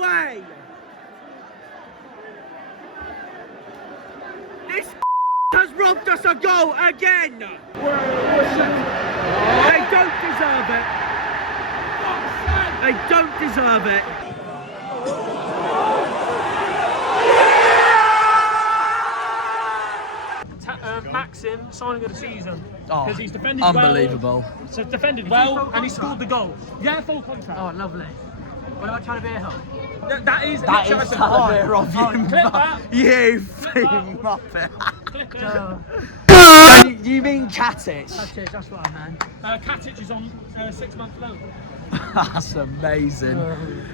Way! This has robbed us a goal again! They don't deserve it. They don't deserve it. Maxim signing of the season because he's defended unbelievable. well. So defended well and he scored the goal. Yeah, full contract. Oh, lovely. What about trying to be a help? That is Talavera of you, clip that. you muppet. You mean Katic? That's what I meant. Katic is on 6-month loan. That's amazing.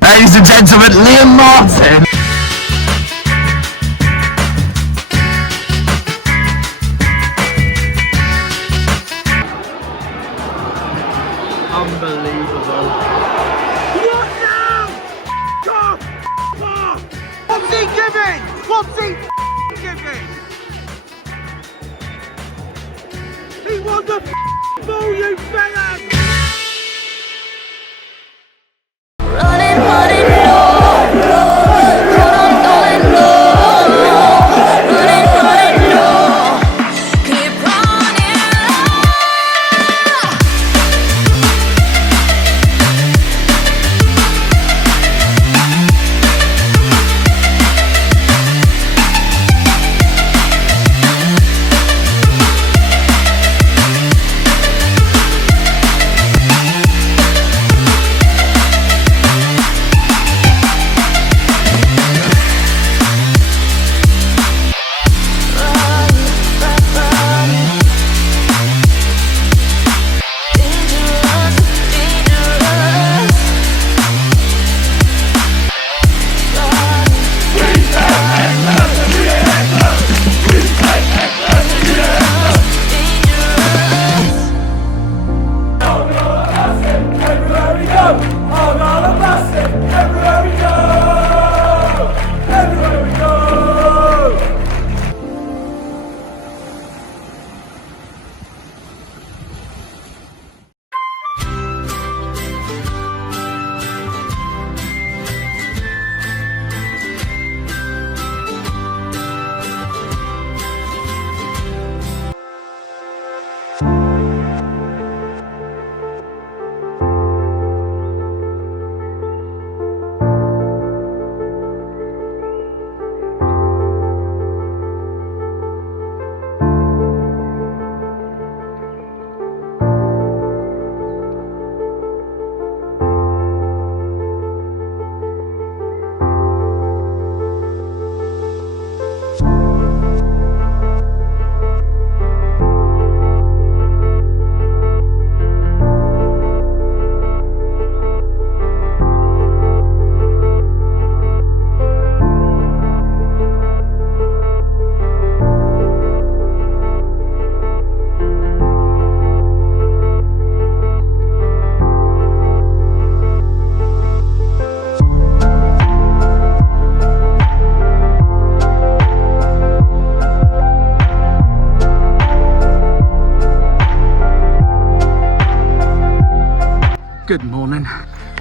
Ladies and gentlemen, Liam Martin. Unbelievable. What now? What's he giving? What's he giving? He won the ball, you fellas!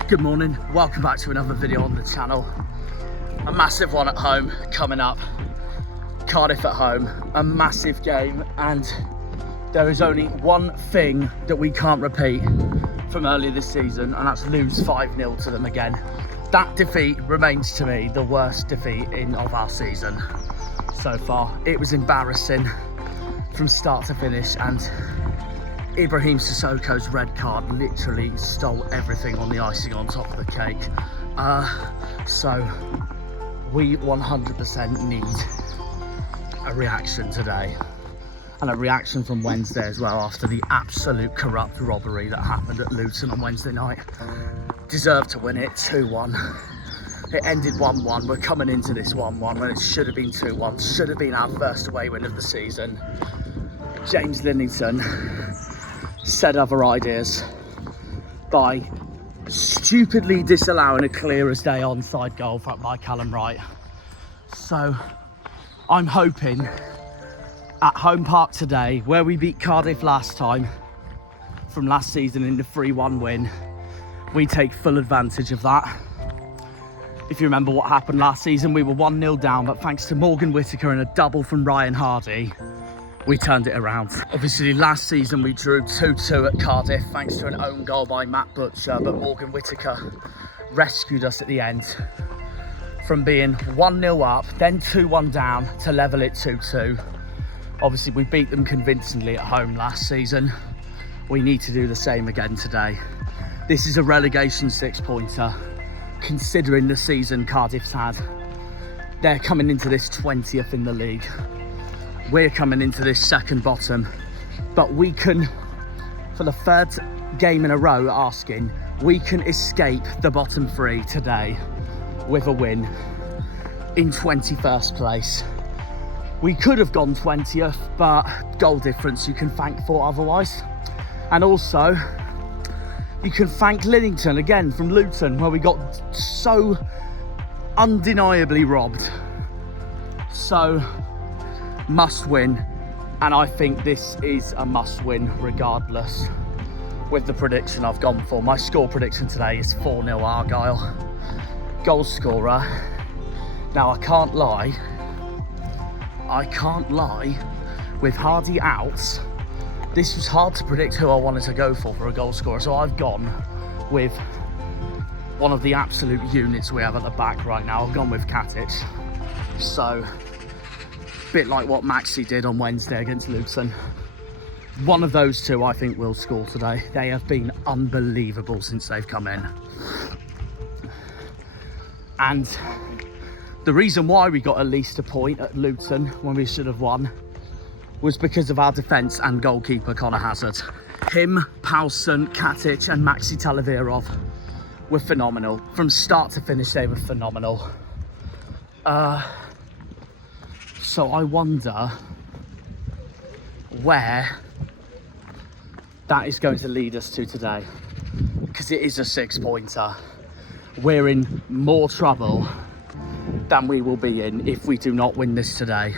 Good morning, welcome back to another video on the channel. A massive one at home coming up. Cardiff at home, a massive game, and there is only one thing that we can't repeat from earlier this season, and that's lose 5-0 to them again. That defeat remains to me the worst defeat of our season so far. It was embarrassing from start to finish, and Ibrahim Sissoko's red card literally stole everything on the icing on top of the cake. So we 100% need a reaction today, and a reaction from Wednesday as well, after the absolute corrupt robbery that happened at Luton on Wednesday night. Deserved to win it 2-1. It ended 1-1. We're coming into this 1-1 when it should have been 2-1. Should have been our first away win of the season. James Linnington said other ideas by stupidly disallowing a clear as day onside goal by Callum Wright. So I'm hoping at home park today, where we beat Cardiff last time from last season in the 3-1 win, we take full advantage of that. If you remember what happened last season, we were 1-0 down, but thanks to Morgan Whittaker and a double from Ryan Hardy, we turned it around. Obviously, last season we drew 2-2 at Cardiff, thanks to an own goal by Matt Butcher, but Morgan Whittaker rescued us at the end from being 1-0 up, then 2-1 down to level it 2-2. Obviously, we beat them convincingly at home last season. We need to do the same again today. This is a relegation 6-pointer, considering the season Cardiff's had. They're coming into this 20th in the league. We're coming into this second bottom, but we can, for the third game in a row, asking, we can escape the bottom three today with a win in 21st place. We could have gone 20th, but goal difference you can thank for otherwise. And also, you can thank Linnington again from Luton, where we got so undeniably robbed. So, must win. And I think this is a must win regardless with the prediction I've gone for. My score prediction today is 4-0 Argyle. Goal scorer. Now, I can't lie, with Hardy out, this was hard to predict who I wanted to go for a goal scorer, so I've gone with one of the absolute units we have at the back right now. I've gone with Katic. So, a bit like what Maxi did on Wednesday against Luton. One of those two I think will score today. They have been unbelievable since they've come in. And the reason why we got at least a point at Luton when we should have won was because of our defence and goalkeeper Connor Hazard. Him, Paulson, Katic and Maxi Talavirov were phenomenal. From start to finish, they were phenomenal. So I wonder where that is going to lead us to today. Because it is a 6-pointer. We're in more trouble than we will be in if we do not win this today.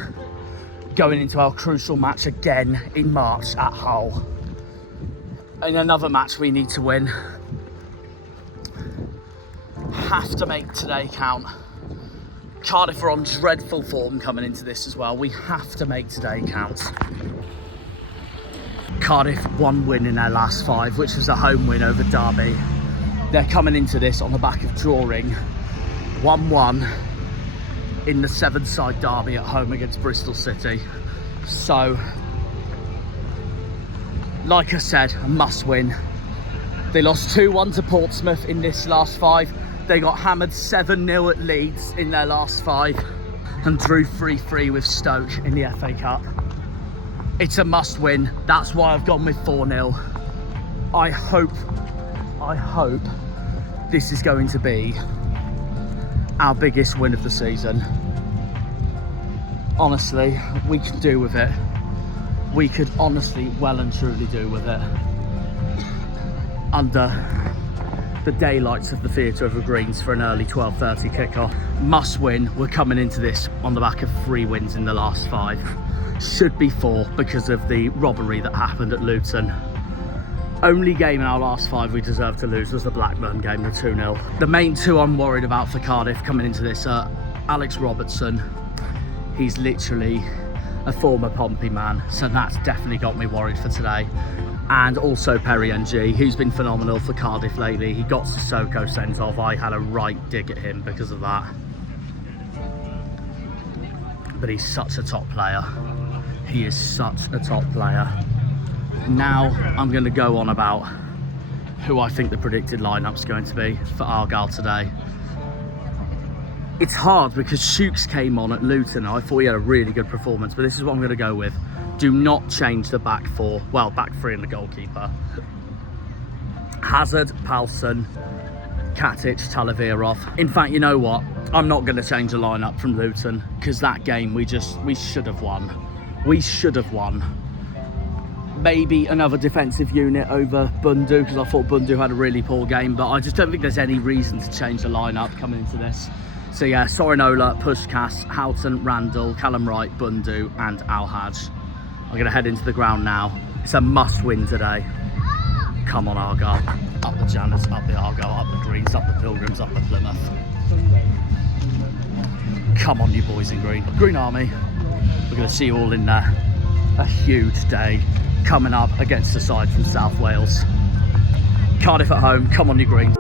Going into our crucial match again in March at Hull. In another match we need to win. Have to make today count. Cardiff are on dreadful form coming into this as well. We have to make today count. Cardiff 1 win in their last 5, which was a home win over Derby. They're coming into this on the back of drawing 1-1 in the 7-side derby at home against Bristol City. So, like I said, a must win. They lost 2-1 to Portsmouth in this last 5. They got hammered 7-0 at Leeds in their last 5 and drew 3-3 with Stoke in the FA Cup. It's a must win. That's why I've gone with 4-0. I hope this is going to be our biggest win of the season. Honestly, we could do with it. We could honestly well and truly do with it. Under the daylights of the Theatre of the Greens for an early 12:30 kickoff. Must win. We're coming into this on the back of 3 wins in the last 5. Should be 4 because of the robbery that happened at Luton. Only game in our last 5 we deserved to lose was the Blackburn game, the 2-0. The main 2 I'm worried about for Cardiff coming into this are Alex Robertson. He's literally a former Pompey man, so that's definitely got me worried for today. And also Perry NG, who's been phenomenal for Cardiff lately. He got Sissoko sent off. I had a right dig at him because of that. But he's such a top player. He is such a top player. Now I'm going to go on about who I think the predicted lineup's going to be for Argyle today. It's hard because Shooks came on at Luton. I thought he had a really good performance, but this is what I'm going to go with. Do not change the back 4. Well, back 3 and the goalkeeper. Hazard, Paulson, Katic, Talavirov. In fact, you know what? I'm not going to change the lineup from Luton because that game we should have won. We should have won. Maybe another defensive unit over Bundu because I thought Bundu had a really poor game, but I just don't think there's any reason to change the lineup coming into this. So yeah, Sorinola, Pushkas, Houghton, Randall, Callum Wright, Bundu and Al-Haj. I'm going to head into the ground now. It's a must win today. Come on Argyle. Up the Janners, up the Argyle, up the Greens, up the Pilgrims. comes up at Plymouth. Come on, you boys in green. Green Army. We're going to see you all in there. A huge day coming up against the side from South Wales. Cardiff at home. Come on, you green.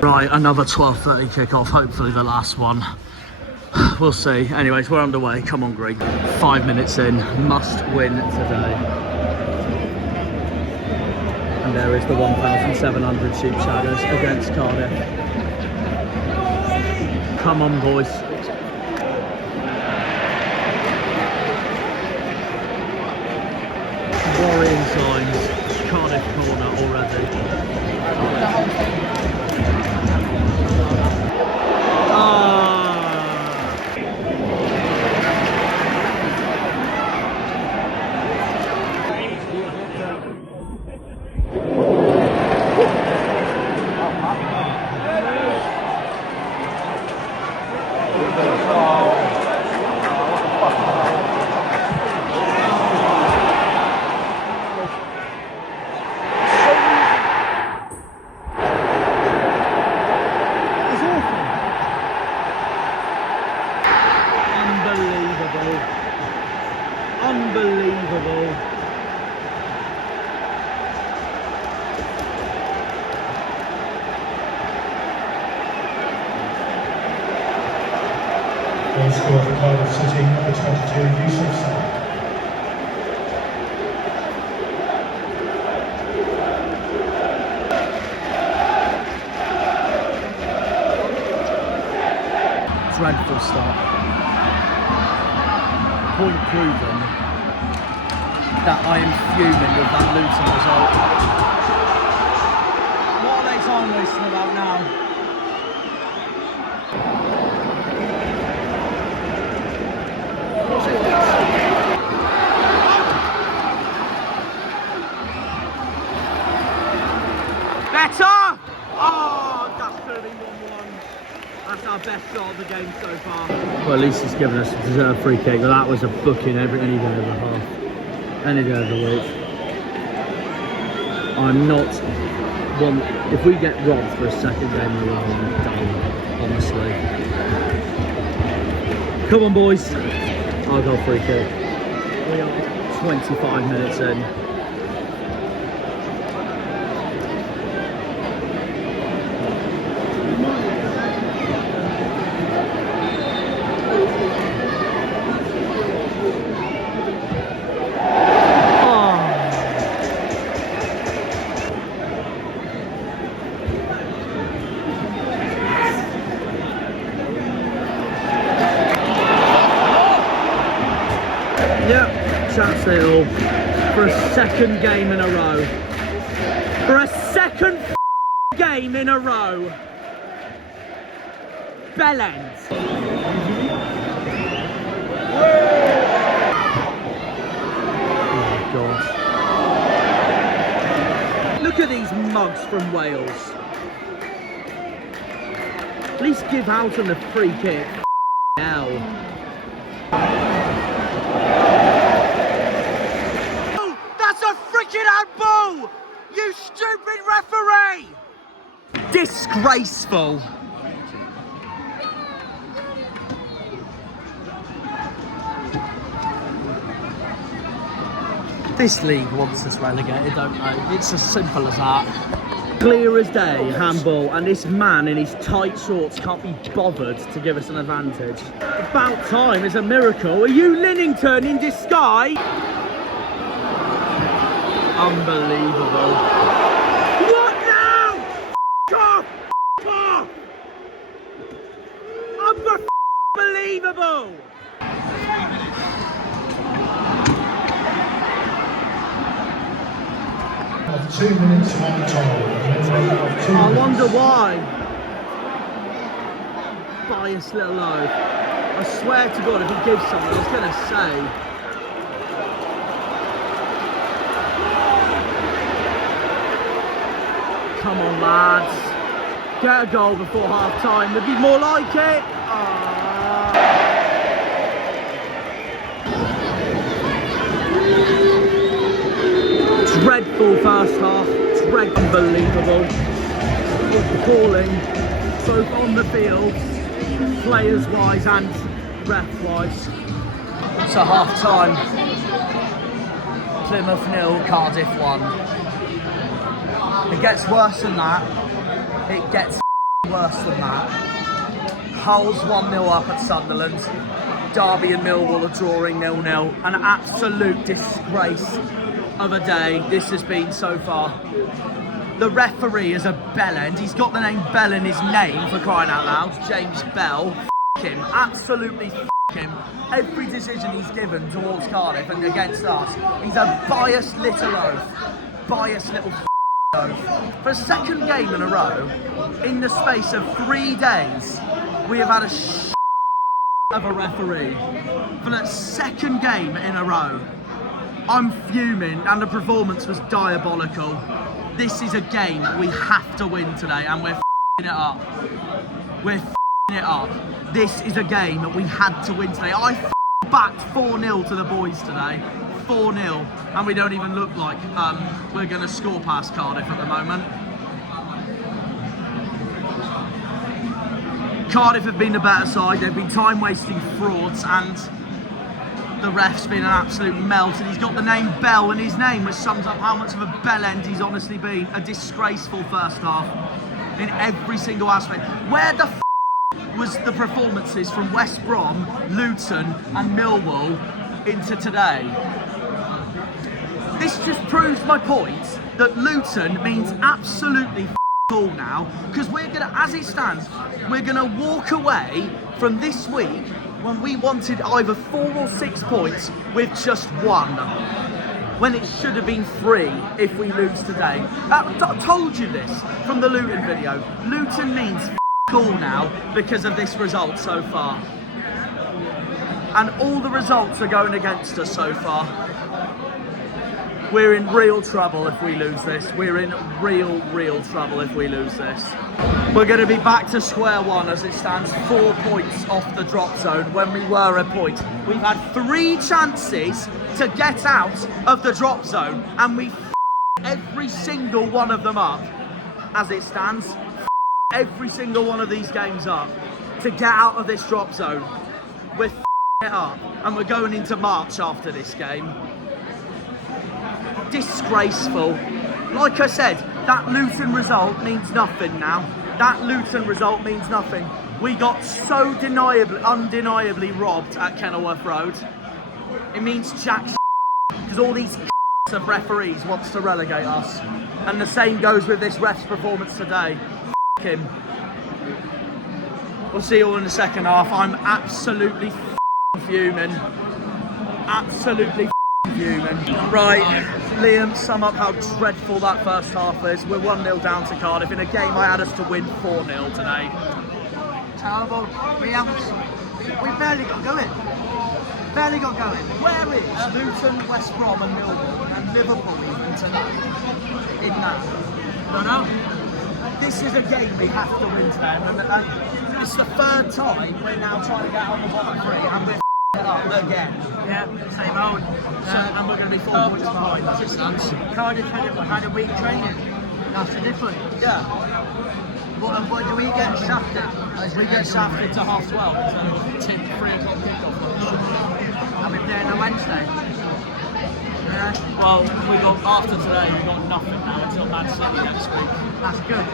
Right, another 12:30 kickoff, hopefully the last one. We'll see. Anyways, we're underway. Come on, Greg. 5 minutes in, must win today. And there is the 1,700 sheep shadows against Cardiff. Come on, boys. Worrying signs. Cardiff corner already. Unbelievable. Goal scorer for Cardiff City, number 22, Yusuf. Dreadful start. Point proven that I am fuming with that Luton result. What are they time wasting about now? Better! Oh, that's going to be 1-1. That's our best shot of the game so far. Well, at least he's given us a deserved free kick, but that was a booking any day of the half. Any day of the week. I'm not one. If we get robbed for a second game in a row, I'm done, honestly. Come on, boys. Argyle free kick. We are 25 minutes in. Yep, that's it all. For a second game in a row, For a second game in a row. Bell end. Oh God. Look at these mugs from Wales. At least give out on the free kick. Hell. Oh, that's a freaking handball! You stupid referee! Disgraceful. This league wants us relegated, don't they? It's as simple as that. Clear as day, handball, and this man in his tight shorts can't be bothered to give us an advantage. About time, it's a miracle. Are you Linnington in disguise? Unbelievable. What now? Off! Off! Unbelievable! Of 2 minutes on time. I wonder why. Biased little loaf. I swear to God, if he gives something, I was going to say. Come on, lads. Get a goal before half time. There'd be more like it. Dreadful first half, unbelievable. Appalling, both on the field, players-wise and ref-wise. So half-time, Plymouth 0, Cardiff 1. It gets worse than that. It gets worse than that. Hull's 1-0 up at Sunderland. Derby and Millwall are drawing 0-0. An absolute disgrace of a day this has been so far. The referee is a bellend. He's got the name Bell in his name, for crying out loud. James Bell. F him. Absolutely f him. Every decision he's given towards Cardiff and against us, he's a biased little oaf. Biased little oaf. For a second game in a row, in the space of 3 days, we have had a of a referee. For that second game in a row. I'm fuming, and the performance was diabolical. This is a game we have to win today, and we're f***ing it up. We're f***ing it up. This is a game that we had to win today. I backed 4-0 to the boys today. 4-0, and we don't even look like we're going to score past Cardiff at the moment. Cardiff have been the better side. They've been time-wasting frauds, and the ref's been an absolute melt, and he's got the name Bell in his name, which sums up how much of a bellend he's honestly been. A disgraceful first half in every single aspect. Where the f was the performances from West Brom, Luton and Millwall into today? This just proves my point that Luton means absolutely f all now, because we're gonna, as it stands, we're gonna walk away from this week when we wanted either 4 or 6 points with just 1, when it should have been 3 if we lose today. I told you this from the Luton video. Luton means f all now because of this result so far. And all the results are going against us so far. We're in real trouble if we lose this. We're in real trouble if we lose this. We're going to be back to square one as it stands, 4 points off the drop zone when we were a point. We've had 3 chances to get out of the drop zone, and we every single one of them up as it stands. Every single one of these games up to get out of this drop zone. We're it up, and we're going into March after this game. Disgraceful. Like I said, that Luton result means nothing now. That Luton result means nothing. We got so undeniably robbed at Kenilworth Road. It means jack because all these of referees wants to relegate us. And the same goes with this ref's performance today. Him. We'll see you all in the second half. I'm absolutely fuming. Absolutely fuming. Right, Liam, sum up how dreadful that first half is. We're 1-0 down to Cardiff in a game I had us to win 4-0 today. Terrible. We barely got going. Barely got going. Where is Luton, West Brom and Millwall and Liverpool even tonight? In that? Don't know. This is a game we have to win today, and it's the third time we're now trying to get on the bottom three, and we're it up again. Yeah, same old. And we're going to be 4 points behind. That's it, Sans. Cardiff had a week training. That's the difference. Yeah. What do we get shafted? We get shafted to half 12 instead of 3 o'clock kickoff. And we're playing on Wednesday. Yeah. Well, we got after today, we got nothing now until Matchday City next week. That's good.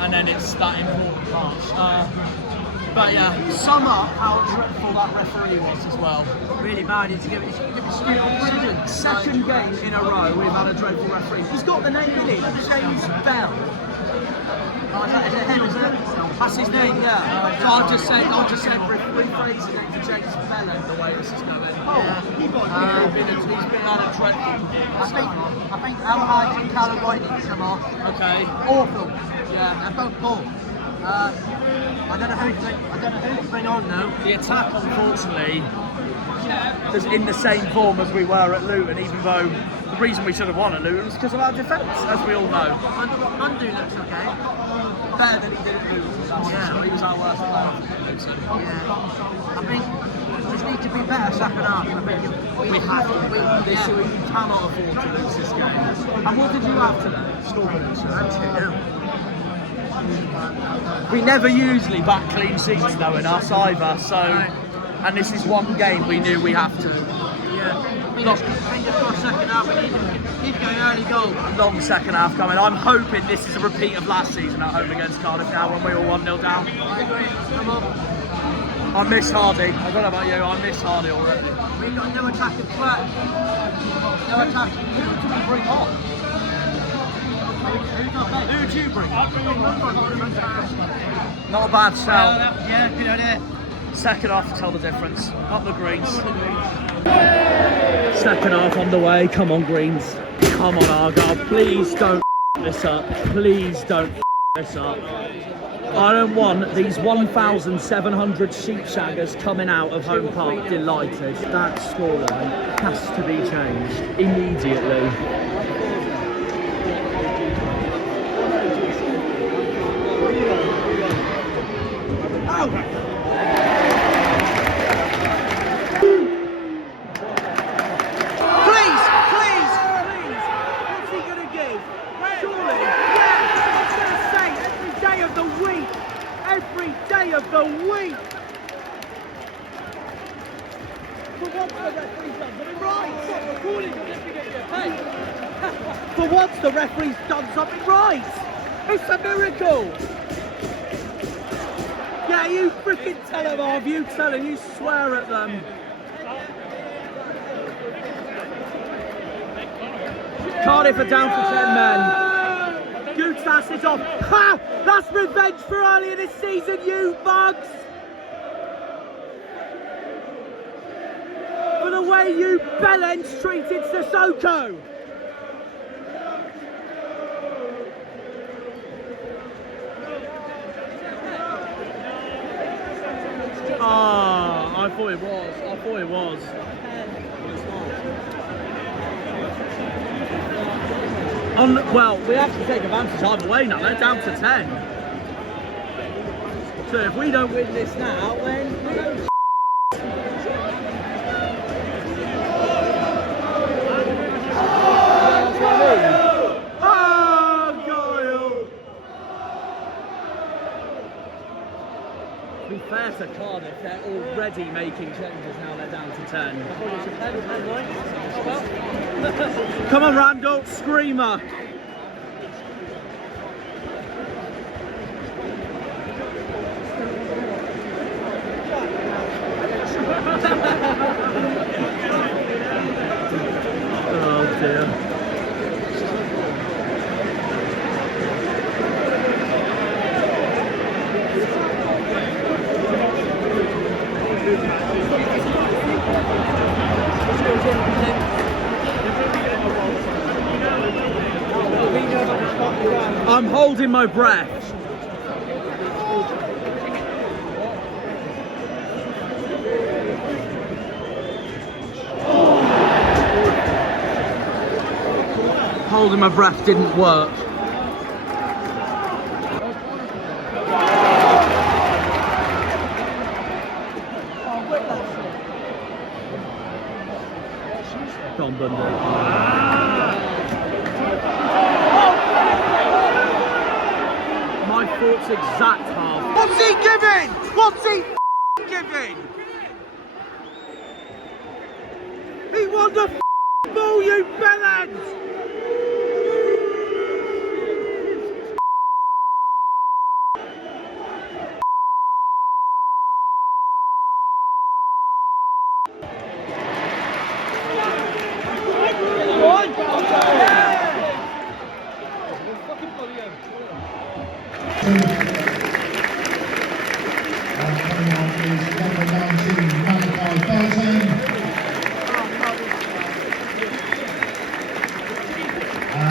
And then it's that important match. But yeah, sum up how dreadful that referee was as well. Really bad. It's give it stupid decisions. Second game in a row we've had a dreadful referee. He's got the name in it, James Bell. Oh, is it him? Is it? That's his name, yeah. So I've just said rephrasing it to James Bell the way this is going. He's been on a dreadful. I think Alhaj and Callum White need to come off. Okay. Awful. Yeah. They're both poor. I don't know who's been on now. The attack, unfortunately, is in the same form as we were at Luton, even though the reason we should have won at Luton was because of our defence, as we all know. Mundu looks okay. Better than he did at Luton. Yeah. He was our worst player. Yeah. I think we just need to be better second half. I think We have to. We cannot afford to lose this game. And what did you have today? Strawberries. We never usually back clean sheets though in us either, so, and this is one game we knew we have to. Yeah. Fingers crossed second half, we need to keep going early goal. Long second half coming. I'm hoping this is a repeat of last season at home against Cardiff now when we were 1-0 down. I agree. Come on. I miss Hardy. I don't know about you, I miss Hardy already. We've got no attacking threat. No attack. Who do we bring on? Who do you bring? Not a bad shout. Yeah, good idea. Second half to tell the difference. Up the greens. Second half on the way. Come on, greens. Come on, Argyle. Please don't this up. Please don't this up. I don't want these 1,700 sheepshaggers coming out of Home Park delighted. That scoreline has to be changed immediately. Please! What's he going to give? Surely? Yeah! I was going to say, every day of the week! Every day of the week! For once the referee's done something right! For once the referee's done something right! It's a miracle! Yeah, you freaking tell them off, you tell them, you swear at them. Cardiff are down for 10 men. Gutas is off. Ha! That's revenge for earlier this season, you bugs! For the way you bellends treated Sissoko! I thought it was. Well, we have to take advantage either way now. They're down to 10. So if we don't win this now, then we don't. To be fair to Cardiff, they're already making changes now they're down to 10. Come on, Randall, screamer! Oh dear. I'm holding my breath. Holding my breath didn't work. Gone Bundy. My thoughts exact half. What's he giving? What's he giving? He won the ball, you bellends!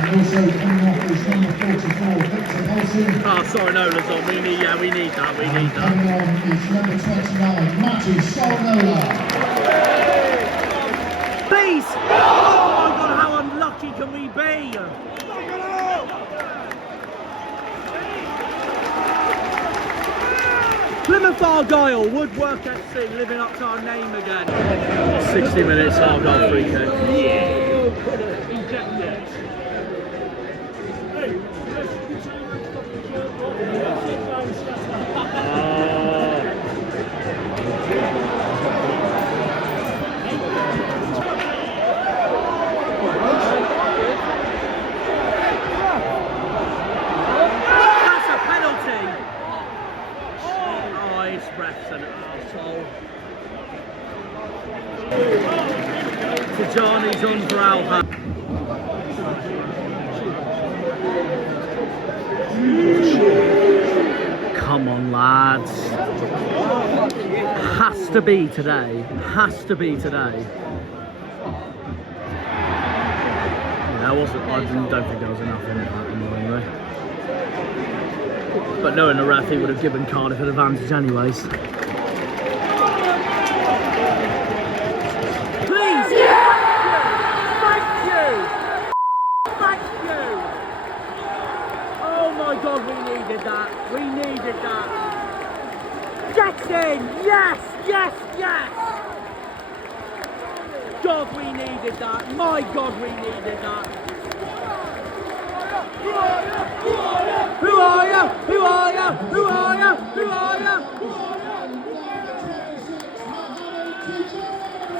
Also coming off is number 44, Victor Nelson. Oh, sorry, no, Lazon. We need that. We need that. Coming on is number 29, Matthew Solnola. Please! Oh my God, how unlucky can we be? Plymouth Argyle, Woodwork FC, living up to our name again. 60 minutes, Argyle free kick. Johnny's on for Alpha. Come on, lads. Has to be today. Has to be today. Yeah, I don't think there was enough in that, annoyingly. But knowing the ref, he would have given Cardiff an advantage anyways. God, we needed that. We needed that. Jackson! Yes! Yes! Yes! God, we needed that. My God, we needed that. Who are you? Who are you? Who are you? Who are you? Who are you?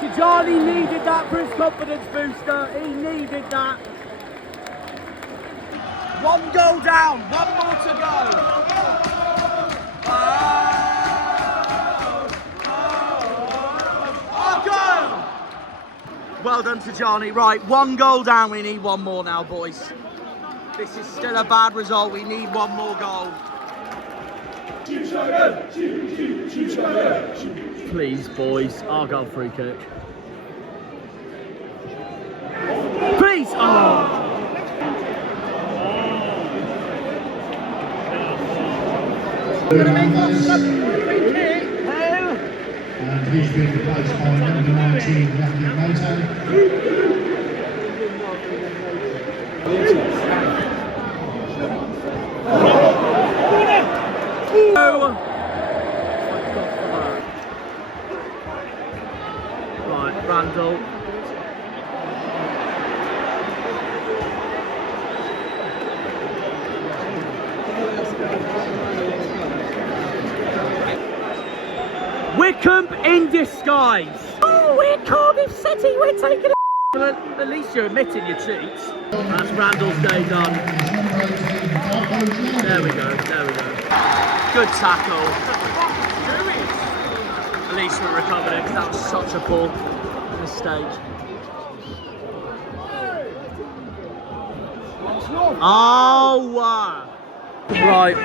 Tijani needed that for his confidence booster. He needed that. One goal down, one more to go. Well done to Johnny. Right, one goal down. We need one more now, boys. This is still a bad result. We need one more goal. Please, boys. Argyle free kick. Please! Oh! And he's been replaced by number 19, Matthew Moto. Right, Randall. Wickham in disguise. Oh, we're Cardiff City. We're taking it. Well, at least you're admitting your cheats. That's Randall's day done. There we go. There we go. Good tackle. At least we recovered it because that was such a poor mistake. Oh, wow. Right.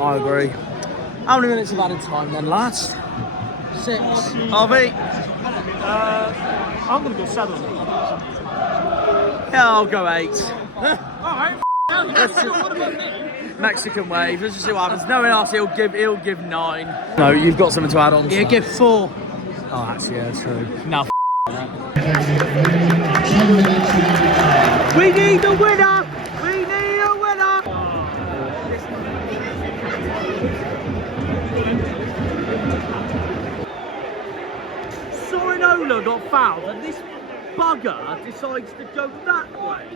I agree. How many minutes of added time then, lads? 6. RV? I'm going to go 7. Yeah, I'll go 8. Alright, what about me? Mexican wave. Let's just see what happens. Knowing us, he'll give 9. No, you've got something to add on. Yeah, give 4. Oh, actually, yeah, true. Now, We need a winner! We need a winner! Sorinola got fouled, and this bugger decides to go that way.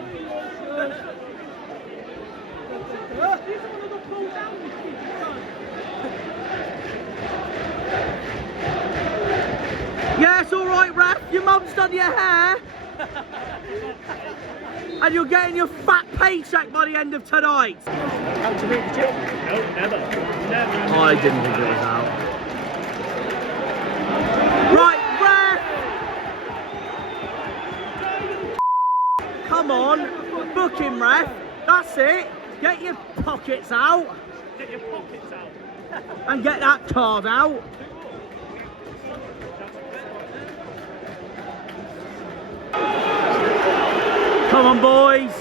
Yeah, it's all right, ref. Your mum's done your hair. And you're getting your fat paycheck by the end of tonight. How to read the children? No, never. Never. I didn't think it was out. Right, ref! Come on, book him, ref. That's it. Get your pockets out. Get your pockets out. And get that card out. Come on, boys.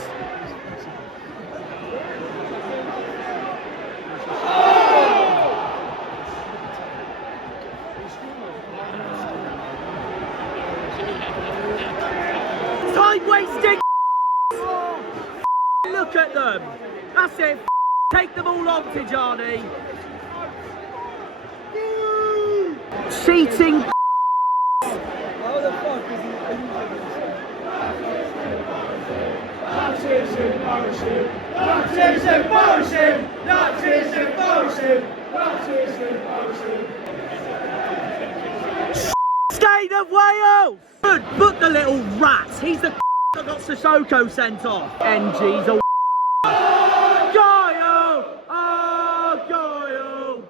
Time wasting. Look at them. That's it. Take them all on, Tijani. Cheating. State of Wales! Good, book the little rat. He's the that got Sissoko sent off. NG's a Goyle! Oh, Goyle!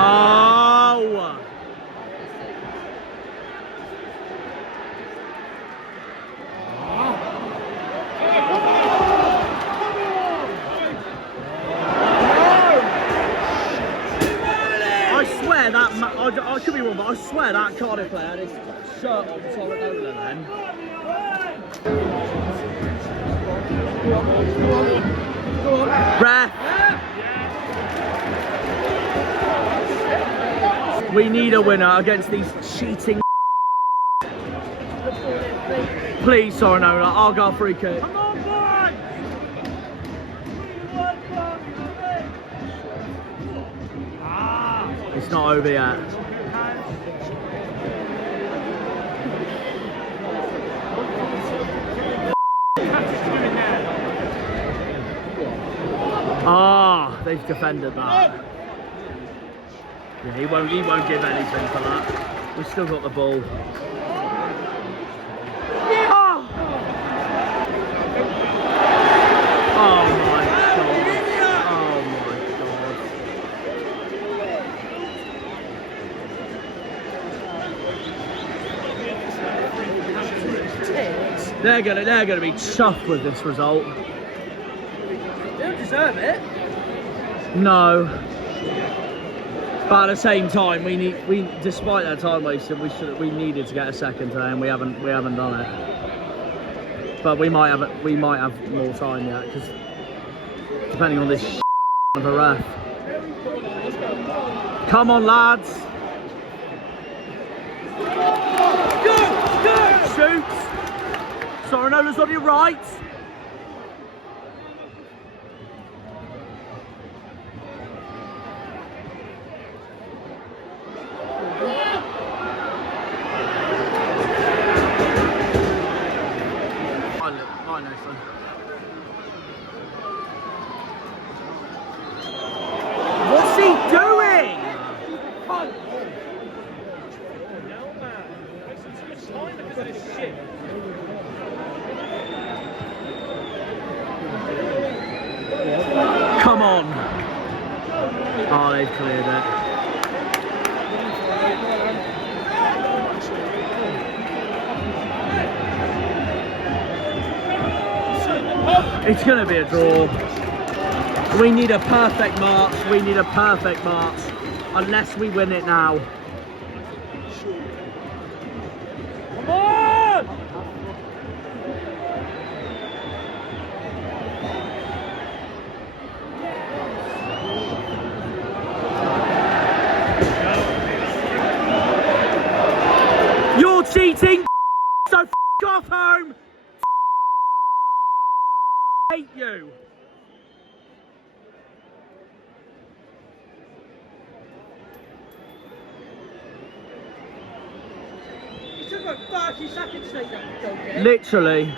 Oh! I could be wrong, but I swear that Cardiff player had his shirt on Sorinola then. Ref! We need a winner against these cheating. Please, Sorinola, Argyle free kick. Come on, boy! It's not over yet. Ah, they've defended that. Yeah, he won't give anything for that. We've still got the ball. Oh, oh my god. Oh my god. They're gonna be chuffed with this result. They don't deserve it. No. But at the same time, despite that time wasted, we needed to get a second today, and we haven't done it. But we might have more time yet, because depending on this of a ref. Come on, lads. Go! Shoot! Sorinola's on your right. What's he doing? Come on. Oh, they've cleared it. It's going to be a draw. We need a perfect march. We need a perfect march. Unless we win it now. Come on! cheating, so off home. Hate you. It took about 30 seconds to take that goal, didn't it? Literally.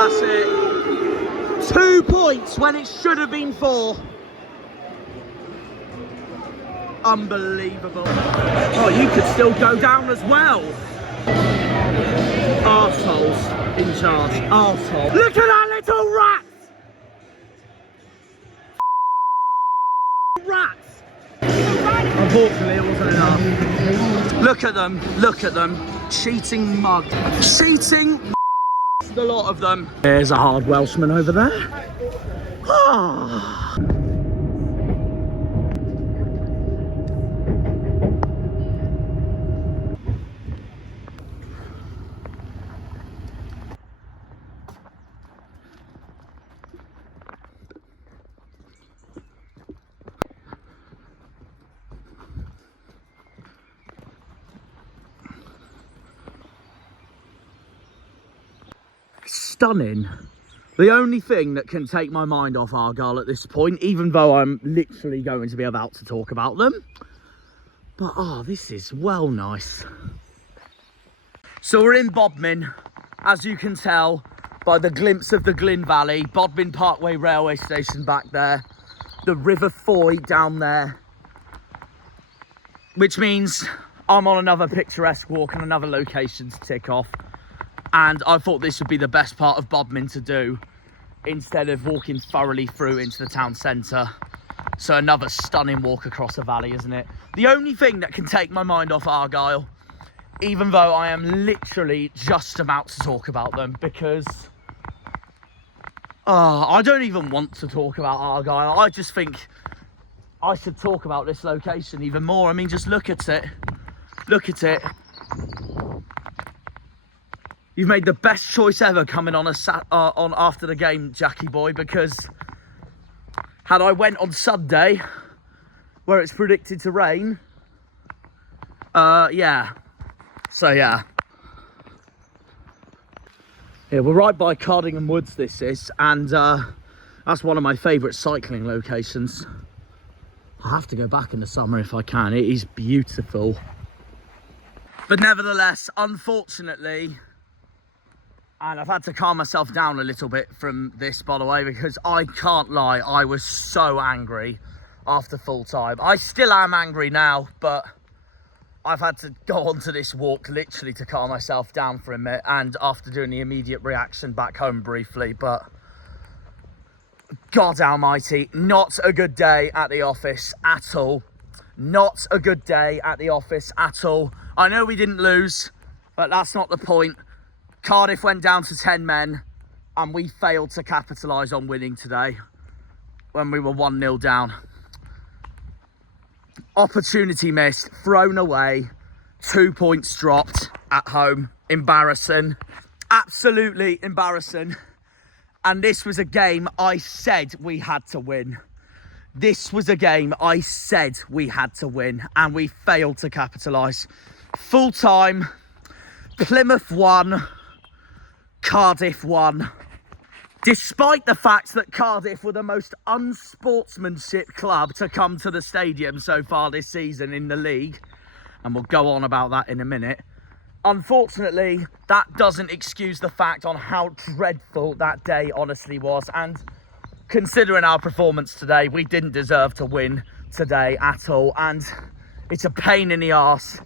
That's it. 2 points when it should have been 4. Unbelievable. Oh, you could still go down as well. Arseholes in charge. Arsehole. Look at that little rat! Rats! Unfortunately, it wasn't enough. Look at them. Look at them. Cheating mug. Cheating. The lot of them. There's a hard Welshman over there. Ah. Stunning. The only thing that can take my mind off Argyle at this point, even though I'm literally going to be about to talk about them, but oh, this is well nice. So we're in Bodmin, as you can tell by the glimpse of the Glyn Valley, Bodmin Parkway railway station back there, the River Foy down there, which means I'm on another picturesque walk and another location to tick off. And I thought this would be the best part of Bodmin to do instead of walking thoroughly through into the town centre. So another stunning walk across the valley, isn't it? The only thing that can take my mind off Argyle, even though I am literally just about to talk about them, because I don't even want to talk about Argyle. I just think I should talk about this location even more. I mean, just look at it. Look at it. You've made the best choice ever coming on on after the game, Jackie boy, because had I went on Sunday, where it's predicted to rain, yeah. So yeah. Yeah, we're right by Cardingham Woods, this is, and that's one of my favourite cycling locations. I'll have to go back in the summer if I can. It is beautiful. But nevertheless, unfortunately, and I've had to calm myself down a little bit from this, by the way, because I can't lie, I was so angry after full time. I still am angry now, but I've had to go onto this walk literally to calm myself down for a minute, and after doing the immediate reaction back home briefly, but God almighty, not a good day at the office at all. Not a good day at the office at all. I know we didn't lose, but that's not the point. Cardiff went down to 10 men and we failed to capitalise on winning today when we were 1-0 down. Opportunity missed, thrown away, 2 points dropped at home. Embarrassing, absolutely embarrassing. And this was a game I said we had to win. This was a game I said we had to win and we failed to capitalise. Full time, Plymouth won, Cardiff won. Despite the fact that Cardiff were the most unsportsmanship club to come to the stadium so far this season in the league, and we'll go on about that in a minute. Unfortunately, that doesn't excuse the fact on how dreadful that day honestly was, and considering our performance today, we didn't deserve to win today at all, and it's a pain in the arse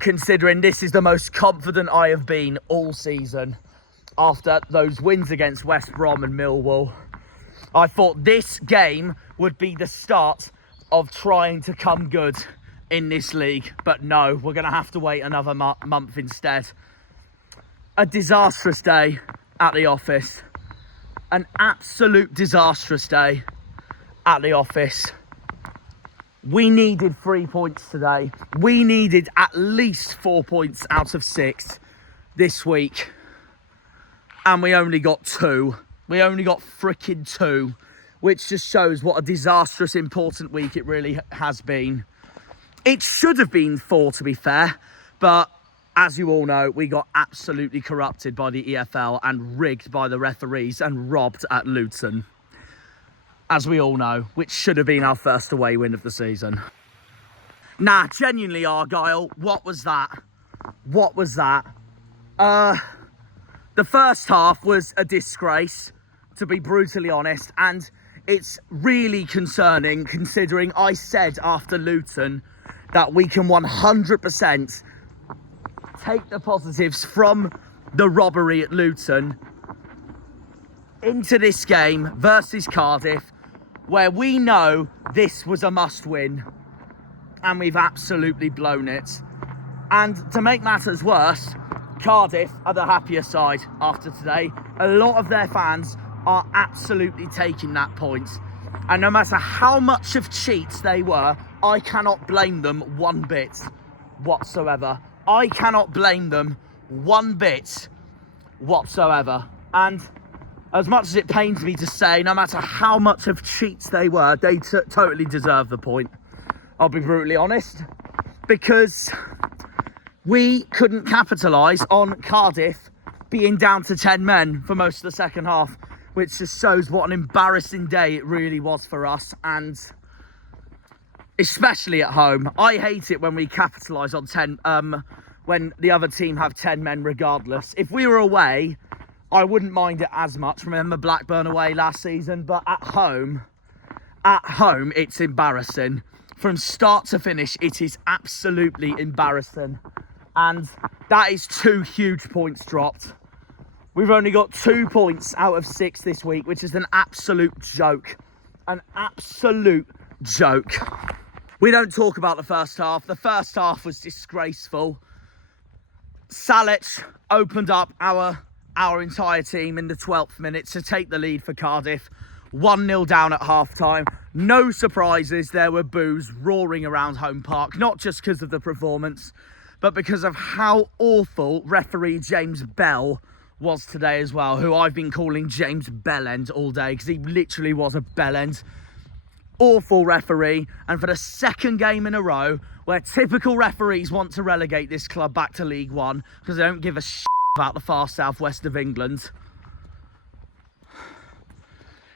considering this is the most confident I have been all season. after those wins against West Brom and Millwall. I thought this game would be the start of trying to come good in this league, but no, we're going to have to wait another month instead. A disastrous day at the office. An absolute disastrous day at the office. We needed 3 points today. We needed at least 4 points out of 6 this week. And we only got 2. We only got frickin' 2, which just shows what a disastrous, important week it really has been. It should have been 4, to be fair, but as you all know, we got absolutely corrupted by the EFL and rigged by the referees and robbed at Luton, as we all know, which should have been our first away win of the season. Nah, genuinely, Argyle, what was that? What was that? The first half was a disgrace, to be brutally honest, and it's really concerning considering I said after Luton that we can 100% take the positives from the robbery at Luton into this game versus Cardiff, where we know this was a must-win, and we've absolutely blown it. And to make matters worse, Cardiff are the happier side after today. A lot of their fans are absolutely taking that point. And no matter how much of cheats they were, I cannot blame them one bit whatsoever. I cannot blame them one bit whatsoever. And as much as it pains me to say, no matter how much of cheats they were, they totally deserve the point. I'll be brutally honest. Because we couldn't capitalise on Cardiff being down to 10 men for most of the second half, which just shows what an embarrassing day it really was for us, and especially at home. I hate it when we capitalise on 10, when the other team have 10 men regardless. If we were away, I wouldn't mind it as much. Remember Blackburn away last season? But at home, it's embarrassing. From start to finish, it is absolutely embarrassing. And that is 2 huge points dropped. We've only got 2 points out of 6 this week, which is an absolute joke. An absolute joke. We don't talk about the first half. The first half was disgraceful. Salic opened up our entire team in the 12th minute to take the lead for Cardiff. 1-0 down at half-time. No surprises, there were boos roaring around Home Park, not just because of the performance, but because of how awful referee James Bell was today as well, who I've been calling James Bellend all day, because he literally was a bellend. Awful referee, and for the second game in a row, where typical referees want to relegate this club back to League One, because they don't give a shit about the far southwest of England.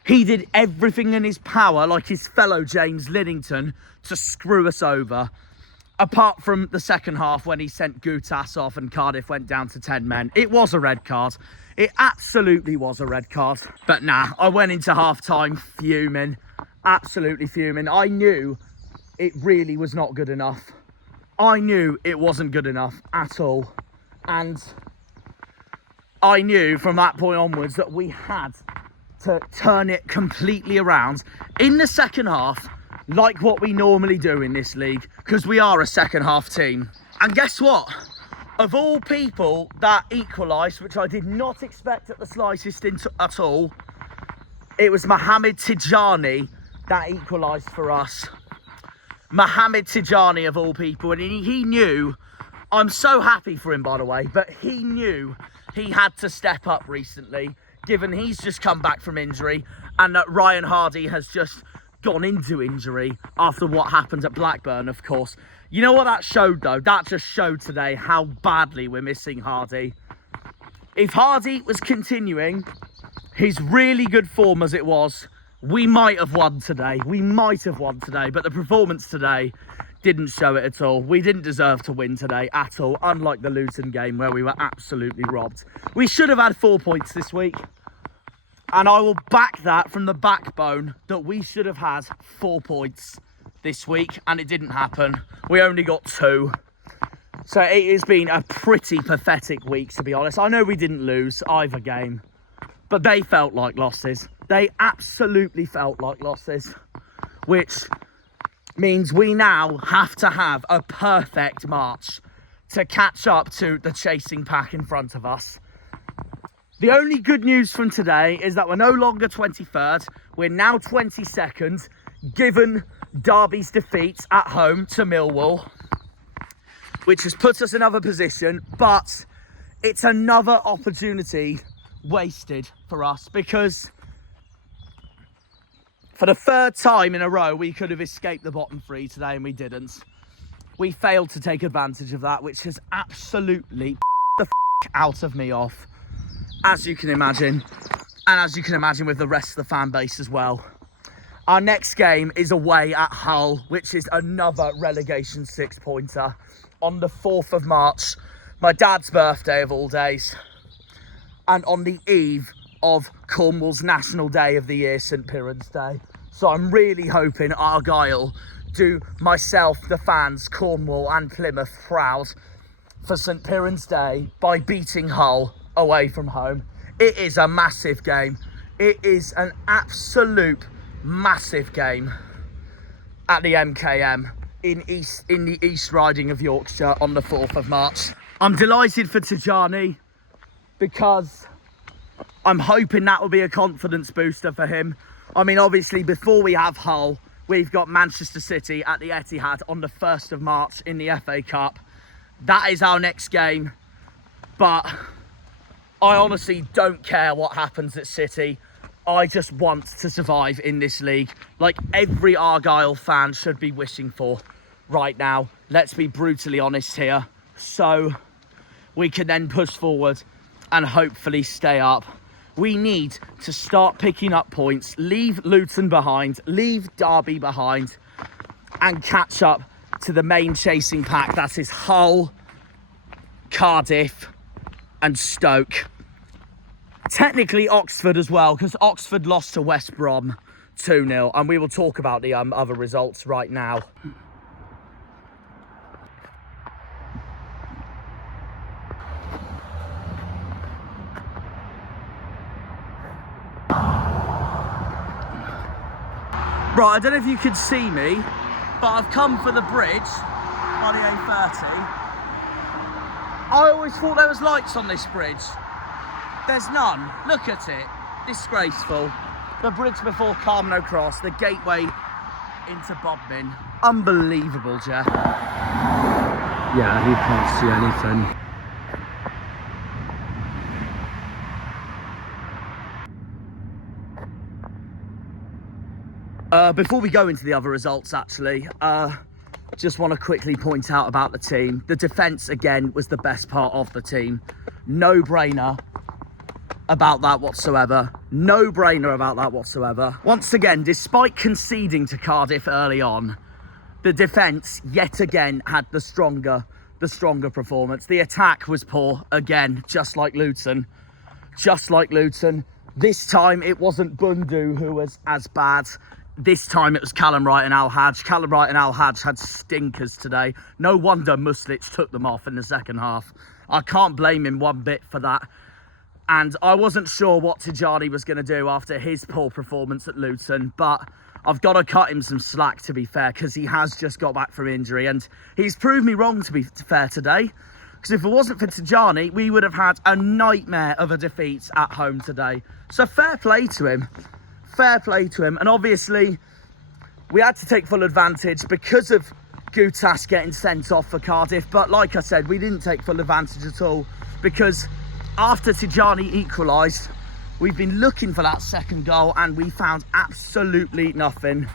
He did everything in his power, like his fellow James Liddington, to screw us over. Apart from the second half when he sent Gutas off and Cardiff went down to 10 men. It was a red card. It absolutely was a red card. But nah, I went into half-time fuming. Absolutely fuming. I knew it really was not good enough. I knew it wasn't good enough at all. And I knew from that point onwards that we had to turn it completely around in the second half, like what we normally do in this league, because we are a second half team. And guess what? Of all people that equalised, which I did not expect at the slightest at all, it was Mohamed Tijani that equalised for us. Mohamed Tijani of all people, and he knew, I'm so happy for him by the way, but he knew he had to step up recently, given he's just come back from injury and that Ryan Hardy has just gone into injury after what happened at Blackburn, of course. You know what that showed though? That just showed today how badly we're missing Hardy. If Hardy was continuing his really good form as it was, we might have won today. We might have won today, but the performance today didn't show it at all. We didn't deserve to win today at all, unlike the Luton game where we were absolutely robbed. We should have had 4 points this week. And I will back that from the backbone that we should have had 4 points this week, and it didn't happen. We only got 2. So it has been a pretty pathetic week, to be honest. I know we didn't lose either game, but they felt like losses. They absolutely felt like losses, which means we now have to have a perfect March to catch up to the chasing pack in front of us. The only good news from today is that we're no longer 23rd, we're now 22nd, given Derby's defeat at home to Millwall, which has put us in another position, but it's another opportunity wasted for us, because for the third time in a row, we could have escaped the bottom three today and we didn't. We failed to take advantage of that, which has absolutely the out of me off, as you can imagine, and as you can imagine with the rest of the fan base as well. Our next game is away at Hull, which is another relegation 6-pointer on the 4th of March, my dad's birthday of all days, and on the eve of Cornwall's National Day of the Year, St. Piran's Day. So I'm really hoping Argyle do myself, the fans, Cornwall and Plymouth proud for St. Piran's Day by beating Hull away from home. It is a massive game. It is an absolute massive game at the MKM in the East Riding of Yorkshire on the 4th of March. I'm delighted for Tijani because I'm hoping that will be a confidence booster for him. I mean, obviously, before we have Hull, we've got Manchester City at the Etihad on the 1st of March in the FA Cup. That is our next game, but I honestly don't care what happens at City. I just want to survive in this league, like every Argyle fan should be wishing for right now. Let's be brutally honest here, so we can then push forward and hopefully stay up. We need to start picking up points, leave Luton behind, leave Derby behind, and catch up to the main chasing pack. That is Hull, Cardiff, and Stoke. Technically Oxford as well, because Oxford lost to West Brom 2-0, and we will talk about the other results right now. Right, I don't know if you could see me, but I've come for the bridge by the A30. I always thought there was lights on this bridge. There's none. Look at it. Disgraceful. The bridge before Carmno Cross, the gateway into Bodmin. Unbelievable, Jeff. Yeah, you can't see anything. Before we go into the other results, actually, just want to quickly point out about the team. The defence, again, was the best part of the team. No brainer about that whatsoever. No brainer about that whatsoever. Once again, despite conceding to Cardiff early on, the defence yet again had the stronger performance. The attack was poor again, just like Luton. Just like Luton. This time it wasn't Bundu who was as bad. This time it was Callum Wright and Al Hadj. Callum Wright and Al Hadj had stinkers today. No wonder Muslic took them off in the second half. I can't blame him one bit for that. And I wasn't sure what Tijani was going to do after his poor performance at Luton, but I've got to cut him some slack, to be fair, because he has just got back from injury, and he's proved me wrong, to be fair, today. Because if it wasn't for Tijani, we would have had a nightmare of a defeat at home today. So fair play to him. Fair play to him. And obviously, we had to take full advantage because of Gutas getting sent off for Cardiff. But like I said, we didn't take full advantage at all, because after Tijani equalised, we've been looking for that second goal and we found absolutely nothing.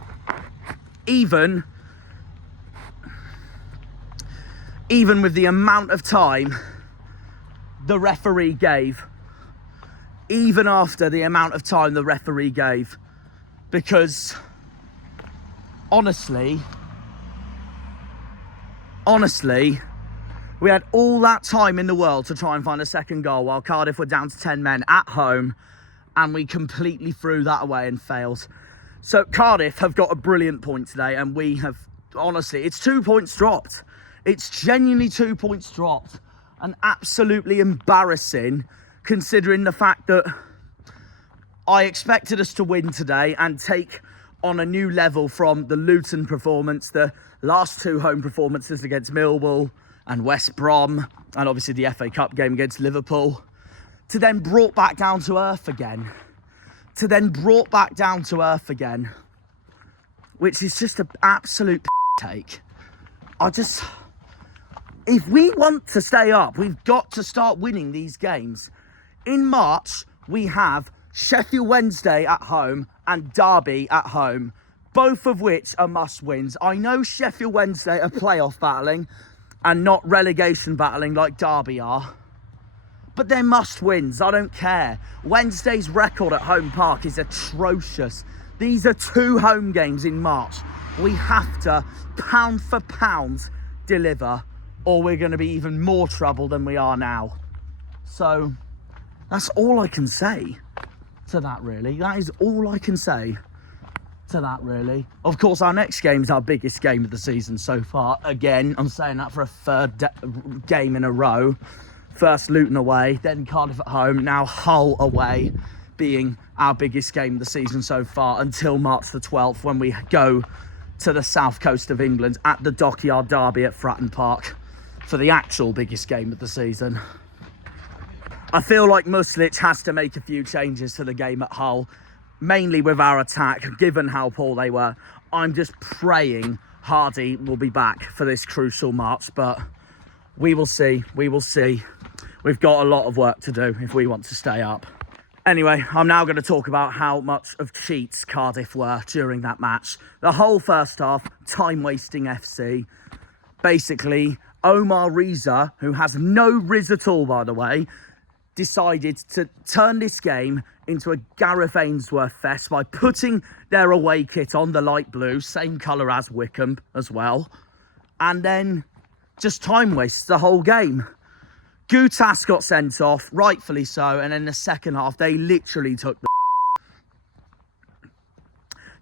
Even with the amount of time the referee gave. Even after the amount of time the referee gave. Because honestly, we had all that time in the world to try and find a second goal while Cardiff were down to 10 men at home, and we completely threw that away and failed. So Cardiff have got a brilliant point today, and we have, honestly, it's 2 points dropped. It's genuinely 2 points dropped, and absolutely embarrassing considering the fact that I expected us to win today and take on a new level from the Luton performance, the last 2 home performances against Millwall and West Brom, and obviously the FA Cup game against Liverpool, to then brought back down to earth again. Which is just an absolute take. If we want to stay up, we've got to start winning these games. In March, we have Sheffield Wednesday at home and Derby at home, both of which are must-wins. I know Sheffield Wednesday are playoff battling and not relegation battling like Derby are, but they're must-wins. I don't care. Wednesday's record at home park is atrocious. These are 2 home games in March. We have to, pound for pound, deliver, or we're going to be even more trouble than we are now. So that's all I can say to that, really. That is all I can say to that, really. Of course, our next game is our biggest game of the season so far. Again, I'm saying that for a 3rd game in a row. First Luton away, then Cardiff at home, now Hull away, being our biggest game of the season so far until March the 12th, when we go to the south coast of England at the Dockyard Derby at Fratton Park for the actual biggest game of the season. I feel like Muslich has to make a few changes to the game at Hull, mainly with our attack, given how poor they were. I'm just praying Hardy will be back for this crucial March, but we will see. We've got a lot of work to do if we want to stay up. Anyway, I'm now going to talk about how much of cheats Cardiff were during that match. The whole first half, time-wasting FC. Basically, Omar Reza, who has no Riz at all, by the way, decided to turn this game into a Gareth Ainsworth fest by putting their away kit on, the light blue, same colour as Wickham as well, and then just time wastes the whole game. Gutas got sent off, rightfully so, and in the second half, they literally took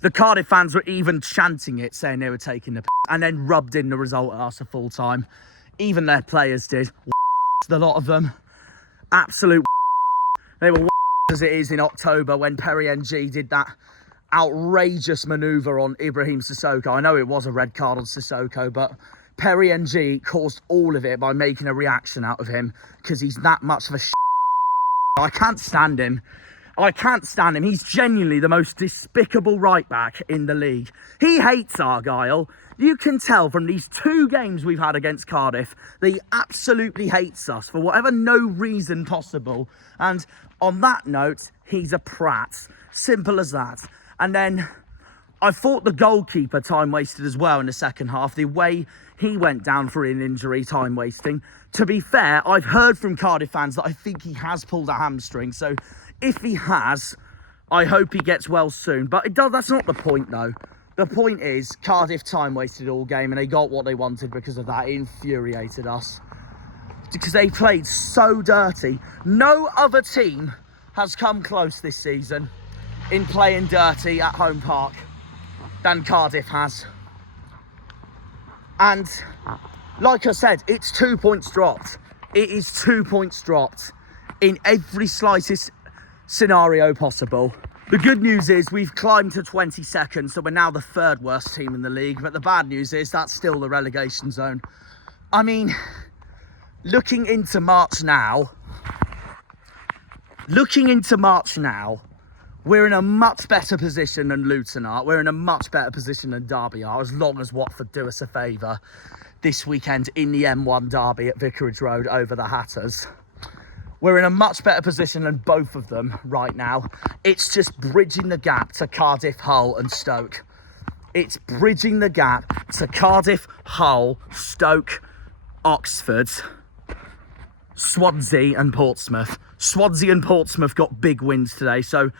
the Cardiff fans were even chanting it, saying they were taking the and then rubbed in the result after full time. Even their players did. A lot of them. Absolute. They were as it is in October when Perry NG did that outrageous manoeuvre on Ibrahim Sissoko. I know it was a red card on Sissoko, but Perry NG caused all of it by making a reaction out of him because he's that much of a I can't stand him. He's genuinely the most despicable right back in the league. He hates Argyle. You can tell from these 2 games we've had against Cardiff that he absolutely hates us for whatever no reason possible. And on that note, he's a prat. Simple as that. And then I thought the goalkeeper time wasted as well in the second half. The way he went down for an injury, time wasting. To be fair, I've heard from Cardiff fans that I think he has pulled a hamstring. So if he has, I hope he gets well soon. But that's not the point, though. The point is, Cardiff time wasted all game and they got what they wanted because of that. It infuriated us. Because they played so dirty. No other team has come close this season in playing dirty at home park than Cardiff has. And like I said, it's 2 points dropped. It is 2 points dropped in every slightest scenario possible. The good news is we've climbed to 22nd, so we're now the 3rd worst team in the league. But the bad news is that's still the relegation zone. I mean, looking into March now, we're in a much better position than Luton are. We're in a much better position than Derby are, as long as Watford do us a favour this weekend in the M1 derby at Vicarage Road over the Hatters. We're in a much better position than both of them right now. It's just bridging the gap to Cardiff, Hull and Stoke. It's bridging the gap to Cardiff, Hull, Stoke, Oxford, Swansea and Portsmouth. Swansea and Portsmouth got big wins today, so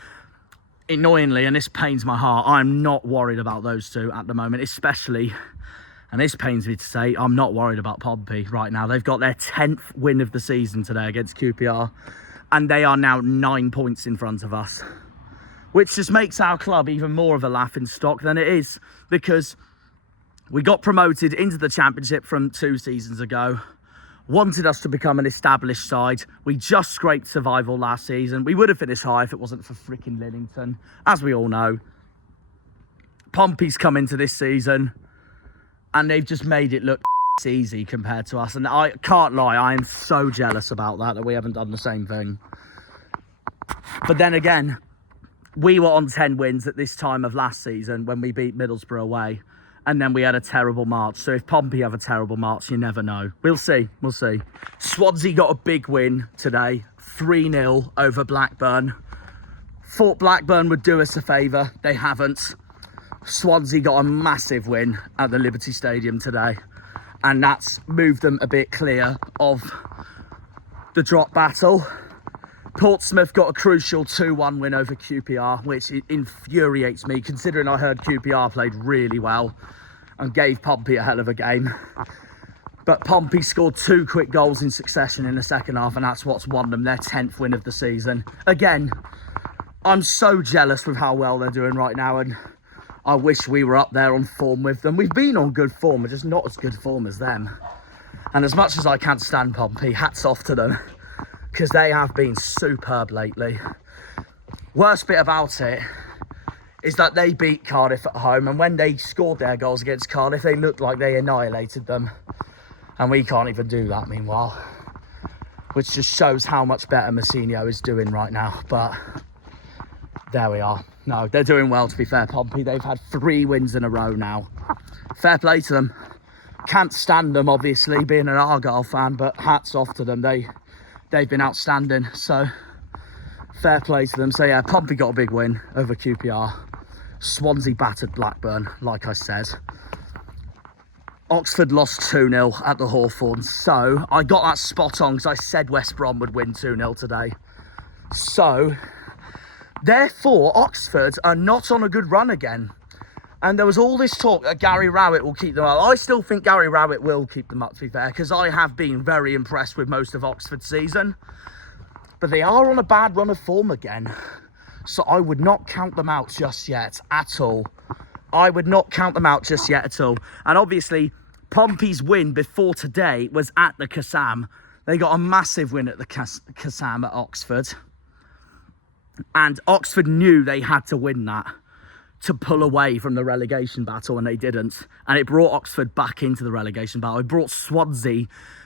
annoyingly, and this pains my heart, I'm not worried about those two at the moment, especially, and this pains me to say, I'm not worried about Pompey right now. They've got their 10th win of the season today against QPR, and they are now 9 points in front of us, which just makes our club even more of a laughing stock than it is, because We got promoted into the Championship from 2 seasons ago. Wanted us to become an established side. We just scraped survival last season. We would have finished high if it wasn't for freaking Lillington, as we all know. Pompey's come into this season and they've just made it look easy compared to us. And I can't lie, I am so jealous about that we haven't done the same thing. But then again, we were on 10 wins at this time of last season when we beat Middlesbrough away. And then we had a terrible March. So if Pompey have a terrible March, you never know. We'll see. We'll see. Swansea got a big win today. 3-0 over Blackburn. Thought Blackburn would do us a favour. They haven't. Swansea got a massive win at the Liberty Stadium today. And that's moved them a bit clear of the drop battle. Portsmouth got a crucial 2-1 win over QPR, which infuriates me, considering I heard QPR played really well and gave Pompey a hell of a game. But Pompey scored 2 quick goals in succession in the second half, and that's what's won them their 10th win of the season. Again, I'm so jealous with how well they're doing right now, and I wish we were up there on form with them. We've been on good form, but just not as good form as them. And as much as I can't stand Pompey, hats off to them, because they have been superb lately. Worst bit about it is that they beat Cardiff at home, and when they scored their goals against Cardiff, they looked like they annihilated them. And we can't even do that, meanwhile. Which just shows how much better Mousinho is doing right now. But there we are. No, they're doing well, to be fair, Pompey. They've had 3 wins in a row now. Fair play to them. Can't stand them, obviously, being an Argyle fan, but hats off to them. They've been outstanding, so fair play to them. So yeah, Pompey got a big win over QPR. Swansea battered Blackburn, like I said. Oxford lost 2-0 at the Hawthorns. So I got that spot on because I said West Brom would win 2-0 today. So therefore, Oxford are not on a good run again. And there was all this talk that Gary Rowett will keep them up. I still think Gary Rowett will keep them up, to be fair, because I have been very impressed with most of Oxford's season. But they are on a bad run of form again. So I would not count them out just yet at all. I would not count them out just yet at all. And obviously, Pompey's win before today was at the Kassam. They got a massive win at the Kassam at Oxford. And Oxford knew they had to win that to pull away from the relegation battle, and they didn't. And it brought Oxford back into the relegation battle. It brought Swansea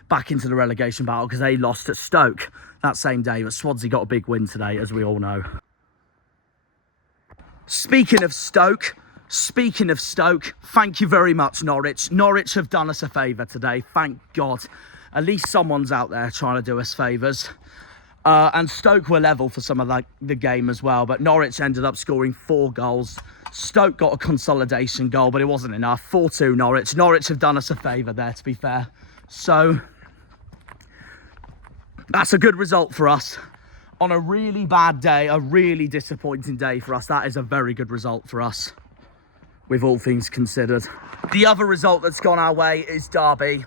back into the relegation battle because they lost at Stoke that same day. But Swansea got a big win today, as we all know. Speaking of Stoke, thank you very much, Norwich. Norwich have done us a favour today, thank God. At least someone's out there trying to do us favours. And Stoke were level for some of the game as well, but Norwich ended up scoring 4 goals. Stoke got a consolidation goal, but it wasn't enough. 4-2 Norwich. Norwich have done us a favour there, to be fair. So that's a good result for us. On a really bad day, a really disappointing day for us, that is a very good result for us, with all things considered. The other result that's gone our way is Derby.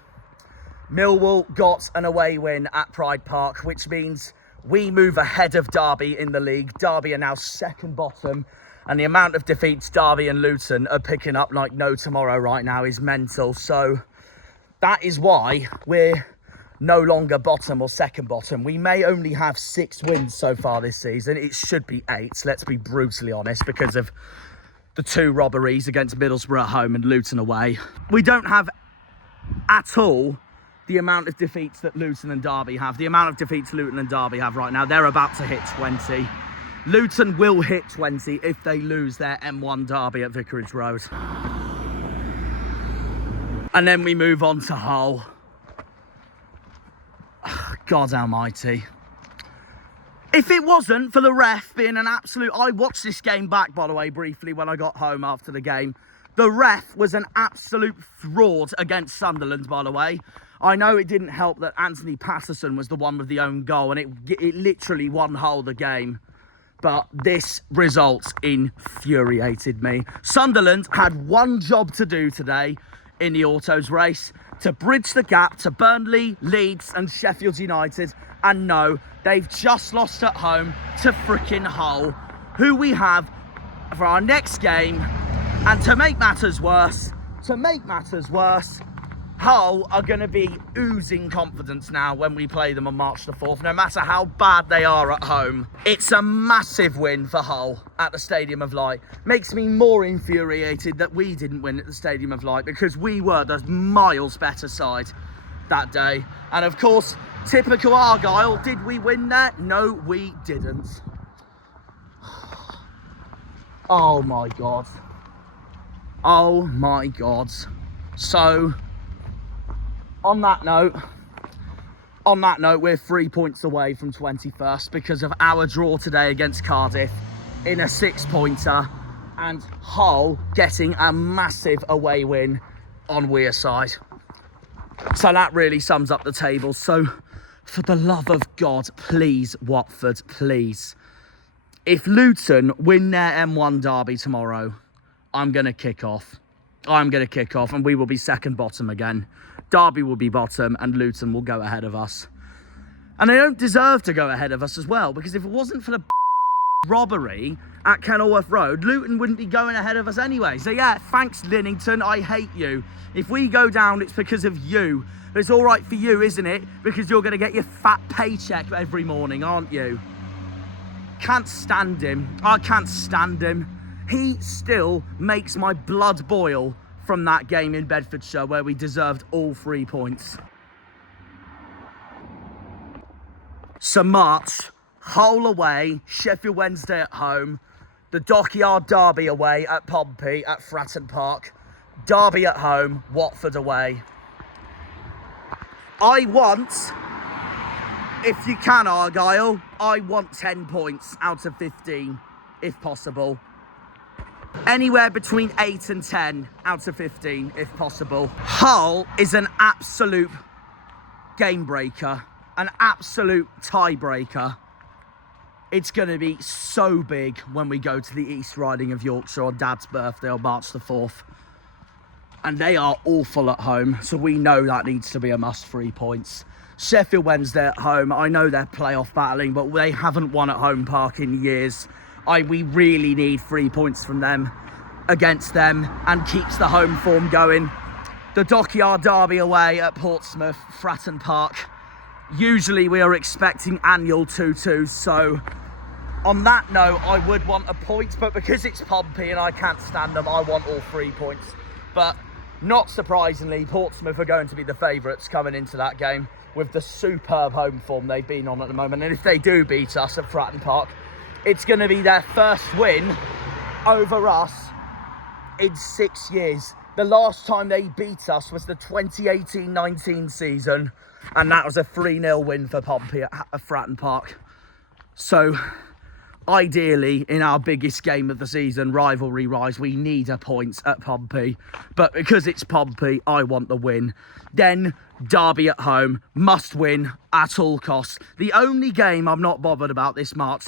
Millwall got an away win at Pride Park, which means we move ahead of Derby in the league. Derby are now second bottom, and the amount of defeats Derby and Luton are picking up like no tomorrow right now is mental. So that is why we're no longer bottom or second bottom. We may only have 6 wins so far this season. It should be 8, let's be brutally honest, because of the 2 robberies against Middlesbrough at home and Luton away. We don't have at all the amount of defeats that Luton and Derby have. The amount of defeats Luton and Derby have right now, they're about to hit 20. Luton will hit 20 if they lose their M1 derby at Vicarage Road. And then we move on to Hull. God almighty. If it wasn't for the ref being an absolute... I watched this game back, by the way, briefly when I got home after the game. The ref was an absolute fraud against Sunderland, by the way. I know it didn't help that Anthony Patterson was the one with the own goal, and it literally won Hull the game. But this result infuriated me. Sunderland had one job to do today in the autos race, to bridge the gap to Burnley, Leeds and Sheffield United. And no, they've just lost at home to frickin' Hull, who we have for our next game. And to make matters worse, to make matters worse, Hull are going to be oozing confidence now when we play them on March the 4th, no matter how bad they are at home. It's a massive win for Hull at the Stadium of Light. Makes me more infuriated that we didn't win at the Stadium of Light, because we were the miles better side that day. And of course, typical Argyle, did we win there? No, we didn't. Oh my God. Oh my God. So, on that note, we're 3 points away from 21st because of our draw today against Cardiff in a 6-pointer, and Hull getting a massive away win on Wearside. So that really sums up the table. So, for the love of God, please, Watford, please. If Luton win their M1 derby tomorrow, I'm going to kick off. And we will be second bottom again. Derby will be bottom and Luton will go ahead of us. And they don't deserve to go ahead of us as well, because if it wasn't for the robbery at Kenilworth Road, Luton wouldn't be going ahead of us anyway. So yeah, thanks Linnington, I hate you. If we go down, it's because of you. But it's all right for you, isn't it? Because you're going to get your fat paycheck every morning, aren't you? Can't stand him. I can't stand him. He still makes my blood boil from that game in Bedfordshire where we deserved all 3 points. So March, Hull away, Sheffield Wednesday at home, the Dockyard Derby away at Pompey at Fratton Park, Derby at home, Watford away. I want, if you can Argyle, I want 10 points out of 15, if possible. Anywhere between 8 and 10 out of 15, if possible. Hull is an absolute game breaker, an absolute tiebreaker. It's going to be so big when we go to the East Riding of Yorkshire on Dad's birthday on March the 4th. And they are awful at home, so we know that needs to be a must 3 points. Sheffield Wednesday at home, I know they're playoff battling, but they haven't won at home park in years. We really need 3 points from them against them and keeps the home form going. The Dockyard Derby away at Portsmouth, Fratton Park. Usually we are expecting annual 2-2s, so on that note, I would want a point, but because it's Pompey and I can't stand them, I want all 3 points. But not surprisingly, Portsmouth are going to be the favourites coming into that game with the superb home form they've been on at the moment. And if they do beat us at Fratton Park, it's going to be their first win over us in 6 years. The last time they beat us was the 2018-19 season, and that was a 3-0 win for Pompey at Fratton Park. So, ideally, in our biggest game of the season, rivalry-wise, we need a point at Pompey. But because it's Pompey, I want the win. Then, Derby at home, must win at all costs. The only game I'm not bothered about this March,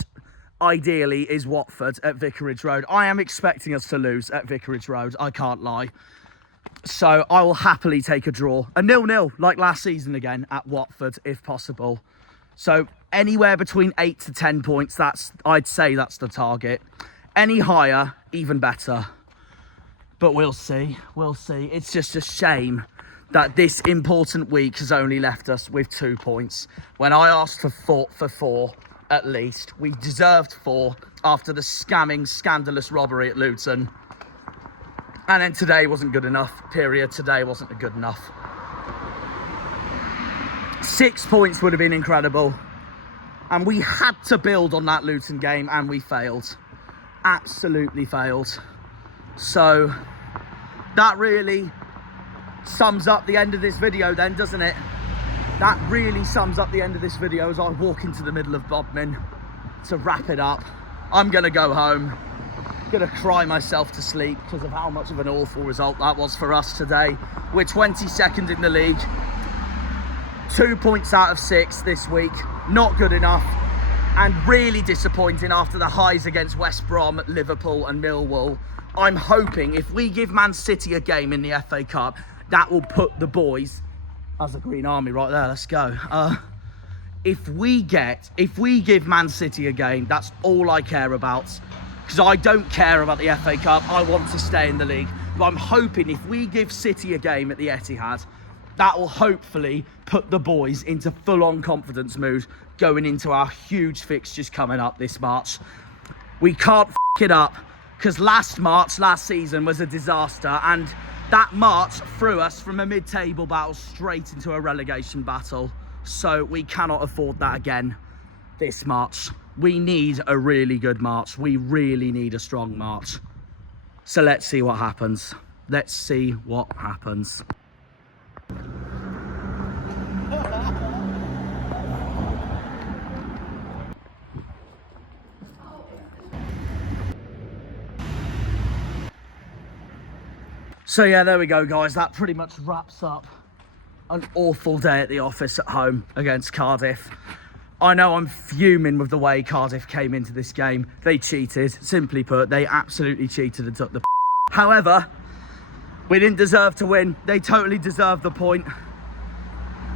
ideally, is Watford at Vicarage Road. I am expecting us to lose at Vicarage Road, I can't lie. So I will happily take a draw. A 0-0, like last season again, at Watford, if possible. So anywhere between 8 to 10 points, I'd say that's the target. Any higher, even better. But we'll see, we'll see. It's just a shame that this important week has only left us with 2 points. When I asked for four, at least. We deserved 4 after the scandalous robbery at Luton. And then today wasn't good enough, period. Today wasn't good enough. 6 points would have been incredible. And we had to build on that Luton game, and we failed. Absolutely failed. So, that really sums up the end of this video then, doesn't it? That really sums up the end of this video as I walk into the middle of Bodmin to wrap it up. I'm going to go home. Going to cry myself to sleep because of how much of an awful result that was for us today. We're 22nd in the league. 2 points out of 6 this week. Not good enough. And really disappointing after the highs against West Brom, Liverpool and Millwall. I'm hoping if we give Man City a game in the FA Cup, that will put the boys... That's a green army right there, let's go. If we give Man City a game, that's all I care about. Because I don't care about the FA Cup, I want to stay in the league. But I'm hoping if we give City a game at the Etihad, that will hopefully put the boys into full-on confidence mood going into our huge fixtures coming up this March. We can't f*** it up, because last season was a disaster, and that March threw us from a mid-table battle straight into a relegation battle. So we cannot afford that again this March. We need a really good March. We really need a strong March. So let's see what happens. Let's see what happens. So yeah, there we go, guys. That pretty much wraps up an awful day at the office at home against Cardiff. I know I'm fuming with the way Cardiff came into this game. They cheated, simply put. They absolutely cheated and took the However, we didn't deserve to win. They totally deserved the point.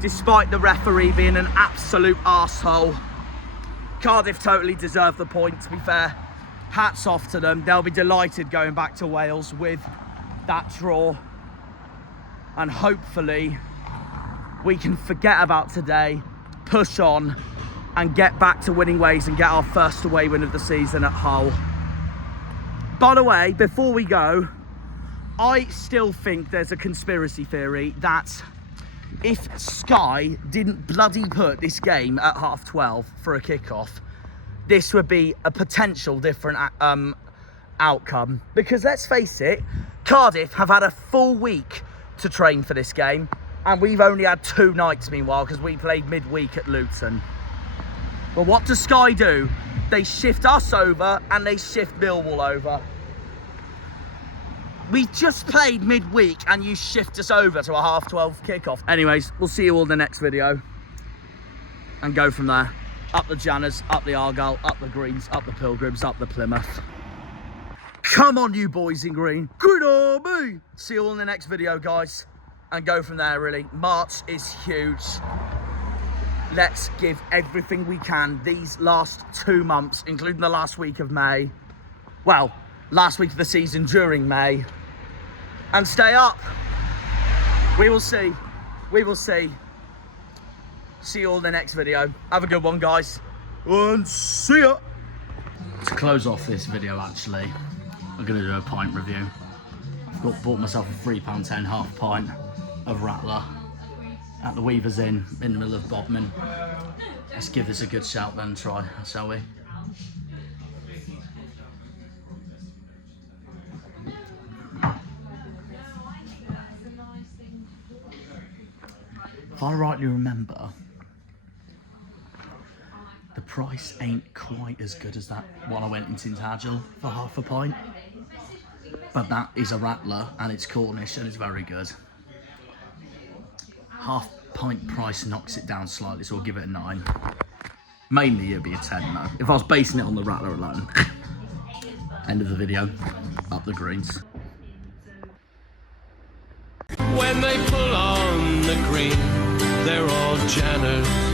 Despite the referee being an absolute arsehole, Cardiff totally deserved the point, to be fair. Hats off to them. They'll be delighted going back to Wales with that draw. And hopefully we can forget about today, push on, and get back to winning ways and get our first away win of the season at Hull. By the way, before we go, I still think there's a conspiracy theory that if Sky didn't bloody put this game at 12:30 for a kickoff, this would be a potential different outcome. Because let's face it, Cardiff have had a full week to train for this game, and we've only had 2 nights meanwhile, because we played midweek at Luton. But what does Sky do? They shift us over and they shift Millwall over. We just played midweek and you shift us over to a 12:30 kickoff. Anyways, we'll see you all in the next video and go from there. Up the Janners, up the Argyle, up the Greens, up the Pilgrims, up the Plymouth. Come on, you boys in green. Good on me. See you all in the next video, guys, and go from there, really. March is huge. Let's give everything we can these last 2 months, including the last week of May. Well, last week of the season during May. And stay up. We will see. We will see. See you all in the next video. Have a good one, guys. And see ya. To close off this video, actually, I'm going to do a pint review. I've bought myself a £3.10 half pint of Rattler at the Weavers Inn in the middle of Bodmin. Let's give this a good shout then, try, shall we? If I rightly remember, the price ain't quite as good as that one I went in Tintagel for half a pint. But that is a Rattler and it's Cornish and it's very good. Half pint price knocks it down slightly, so we'll give it a 9. Mainly it'll be a 10 though. If I was basing it on the Rattler alone. End of the video. Up the Greens. When they pull on the green, they're all Janners.